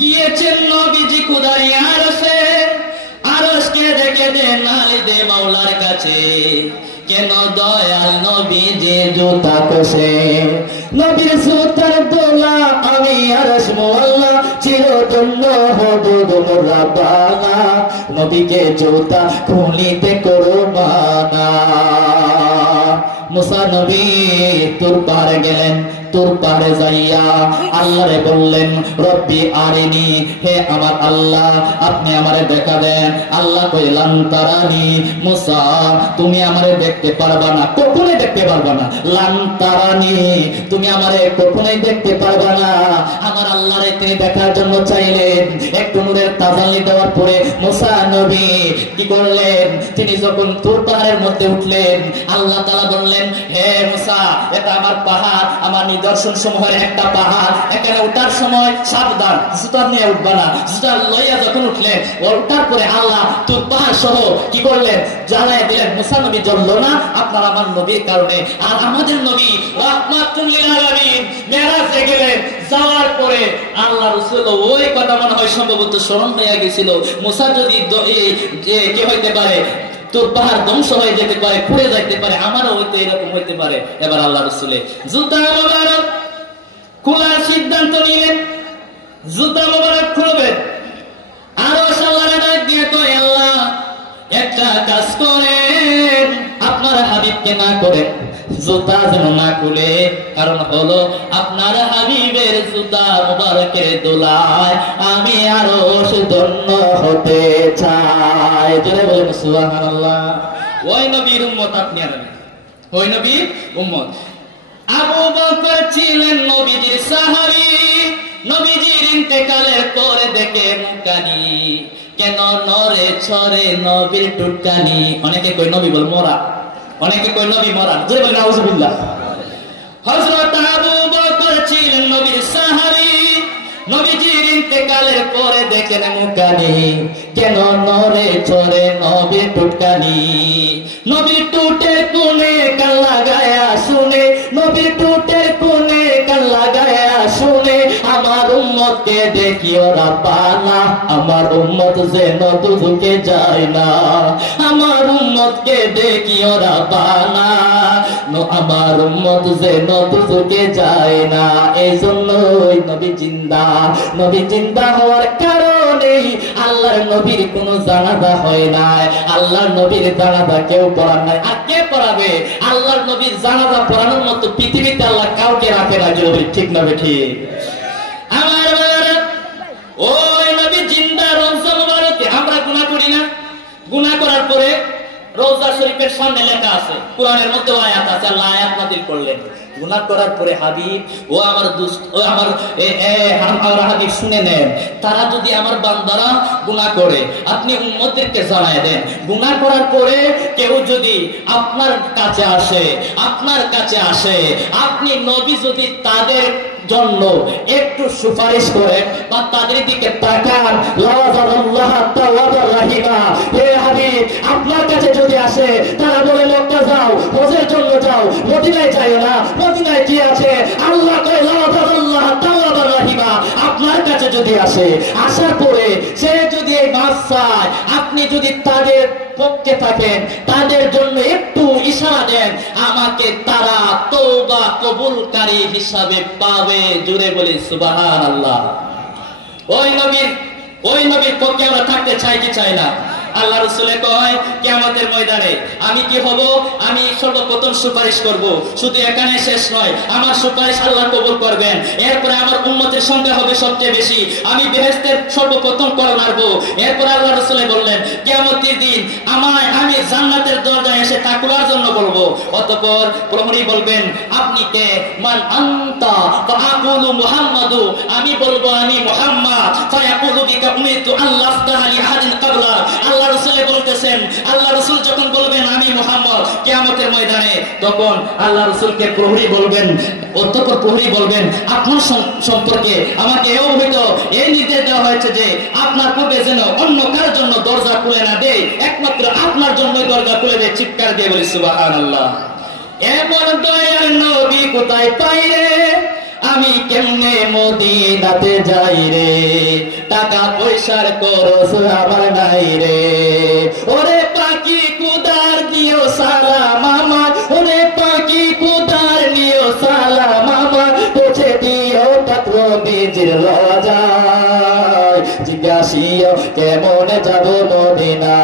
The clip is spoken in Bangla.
গিয়েছেন নবীজি খোদার আরশে, আরশকে দেখে দেন নালিদে মাওলার কাছে, কেন দয়াল নবী যে জুতা কষে, নবীর জুতার দোলা আমি আরশ মোল্লা চিরজন্য হদুদ মুরাব্বানা, নবীকে জুতা খুলিতে করো মানা। মুসা নবী তুর পাহাড়ে গেলেন, তুর পাহাড়ে যাইয়া আল্লাহরে বললেন রব্বি আরিনি, হে আমার আল্লাহ আপনি আমারে দেখা দেন। আল্লাহ কইলাম তারানি, মুসা তুমি আমারে দেখতে পারবা না, কখনোই দেখতে পারবা না। লাম তারানি, তুমি আমারে কখনোই দেখতে পারবা না। আমার আল্লাহরে তিনি দেখার জন্য চাইলেন। একটু নূরের তাজাল্লি দেওয়ার পরে মুসা নবী কি করলেন, তিনি যখন তুর পাহাড়ের মধ্যে উঠলেন, আল্লাহ তাআলা বললেন হে মুসা এটা আমার পাহাড়, আমার নিদর্শন সমূহের একটা পাহাড়, এখানে উঠার সময় সাবধান, জুতা নিয়ে উঠবা না। জুতা লইয়া যখন উঠলেন, ওঠার পরে আল্লাহ তুর পাহাড় সহ কি করলেন, জ্বালায় দিলেন। মুসা নবী জ্বললো না আপনার আমার নবীর কারণে। আর আমাদের নবী রাহমাতুল লিল আলামিন মেরাজে গেলেন, যাওয়ার পরে আল্লাহ রাসূল ওই কথা মনে হয় সম্ভবত স্মরণ হয়ে গেছিল, মুসা যদি কি হইতে পারে তোর পাহাড় ধ্বংস হয়ে যেতে পারে, পুড়ে যাইতে পারে, আমারও হয়তো এরকম হইতে পারে। এবার আল্লাহ রাসূল জুতা মোবারক খোলার সিদ্ধান্ত নিলেন, জুতা মোবারক খুলবেন। আরো আল্লাহর ডাক দিয়ে কয় আল্লাহ একটা কাজ করেন, আপনার হাবিবকে না করেন, জুতা যেন না খুলে, কারণ হলো আপনার হাবিবের জুতা মোবারকের দোলায় আমি আরো ধন্য হতে চাই। জোরে বলেন সুবহানাল্লাহ। ওই নবীর উম্মত আপনি আর আমি, ওই নবীর উম্মত। আবু বকর ছিলেন নবীজির সাহাবী, নবীজির ইন্তেকালের পরে দেখে মুকানি, কেন নরে ছরে নবীর টুটকানি। অনেকে কই নবী বল মরা, অনেকে কই নবী মরা। জোরে বলেন আউযুবিল্লাহ। হযরত আবু বকর ছিলেন নবীর সাহাবী, নবীজির ইন্তেকালের পরে দেখেন মুকানি, কেন নরে ছরে নবীর টুটকানি। নবীর টুটের কোণে কান লাগায়া শুনে, নবীর টুটের কোণে কান লাগায়া শুনে, আমার উম্মতকে দেখিও রাব্বানা, আমার উম্মত যেন দুজকে যায় না, আমার উম্মতকে দেখিও রাব্বানা, আমার উম্মত যেন দুজকে যায় না। এই জন্যই নবী জিন্দা, নবী জিন্দা হওয়ার কারণে আল্লাহর নবীর কোনো জানাজা হয় নাই, আল্লাহর নবীর জানাজা কেউ পড়ার নাই। আর কে পড়াবে? আল্লাহর নবীর জানাজা পড়ানোর মতো পৃথিবীতে আল্লাহ কাউকে রাখে না। ঠিক না ঠিক? আমার ওই নবী জিন্দা, রওজা মুবারকে আমরা গুনাহ করি না। গুনাহ করার পরে রওজা শরীফের সামনে লেখা আছে, কোরআনের মধ্যে আয়াত আছে, আল্লাহ আয়াত নাযিল করলেন। গুনাহ করার পরে হাবিব ও আমার দোস্ত ও আমার হাবিব শুনে নেন, তারা যদি আমার বান্দারা গুনাহ করে আপনি উম্মতদেরকে জানায় দেন। গুনাহ করার পরে কেউ যদি আপনার কাছে আসে, আপনার কাছে আসে, আপনি নবী যদি তাদের জন্য একটু সুপারিশ করেন বা তাদের দিকে তাকান, লাওয়াজাল্লাহ তাওয়াবার রাহিমা, হে হাবিব আপনার কাছে যদি আসে, তারা বলে মক্কা যাও, হজের জন্য যাও, মদিনায় যাও না, মদিনায় কি আছে? আল্লাহ কয় লাওয়াজাল্লাহ তাওয়াবার রাহিমা। আপনার কাছে যদি আসে, আসার পরে সে যদি এই মাস চায়, আপনি যদি তাদের পক্ষে থাকেন, তাদের জন্য একটু ইশারা দেন, আমাকে তারা তওবা কবুলকারী হিসাবে পাবে। জোরে বলি সুবহানাল্লাহ। ওই নবীর পক্ষে আমরা থাকতে চাই কি চাই না? আল্লাহ রাসূল কয় কিয়ামতের ময়দানে আমি কি হব? আমি সর্বপ্রথম সুপারিশ করব। শুধু এখানে শেষ নয়, আমার সুপারিশ আল্লাহ কবুল করবেন। এরপরে আমার উম্মতের সংখ্যা হবে সবচেয়ে বেশি, আমি বেহেশতের সর্বপ্রথম কর মারব। এরপর আল্লাহ রাসূল বললেন কিয়ামতের দিন আমি জান্নাতের দরজায় এসে তাকওয়ার জন্য বলবো। অতঃপর প্রহরী বলবেন আপনি কে? মান আনতা? ফাআকুলু মুহাম্মাদু, আমি বলবো আমি মুহাম্মদ। ফায়াকুলু বিকা উমিরতু আল্লাহ আফতাহা লি আহাদিন ক্বাবলা। আল্লাহ রাসূল বলতেছেন, আল্লাহ রাসূল যখন বলবেন আমি মুহাম্মদ কিয়ামতের ময়দানে, তখন আল্লাহ রাসূলকে প্রহরী বলবেন, অতঃপর প্রহরী বলবেন আপনার সম্পর্কে আমাকে এই নির্দেশ দেওয়া হয়েছে যে আপনার পূর্বে যেন অন্য কারোর জন্য দরজা খুলে না দেয়, একমাত্র আপনার জন্য দরজা খুলে দেয়। চিৎকার দিয়ে বলি সুবহানাল্লাহ। এমন দয়ার নবী কোথায় পাই রে, আমি কেমনে মদিনাতে যাই রে, টাকা পয়সার খরচ আমার নাই রে। ওরে পাখি কুদার দিও সালাম আমার, ওরে পাখি কুদার দিও সালাম আমার, পৌঁছে দিও পাত্র বীজের রাজা, জিজ্ঞাসিও কেমন যাব মদিনা।